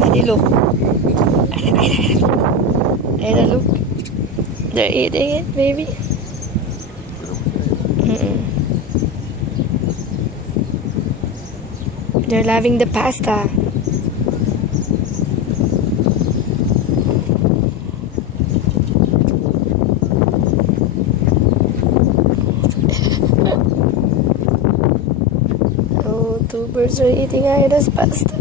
Daddy, look. Ada, look. They're eating it, baby. They're loving the pasta. Oh, two birds are eating Aida's pasta.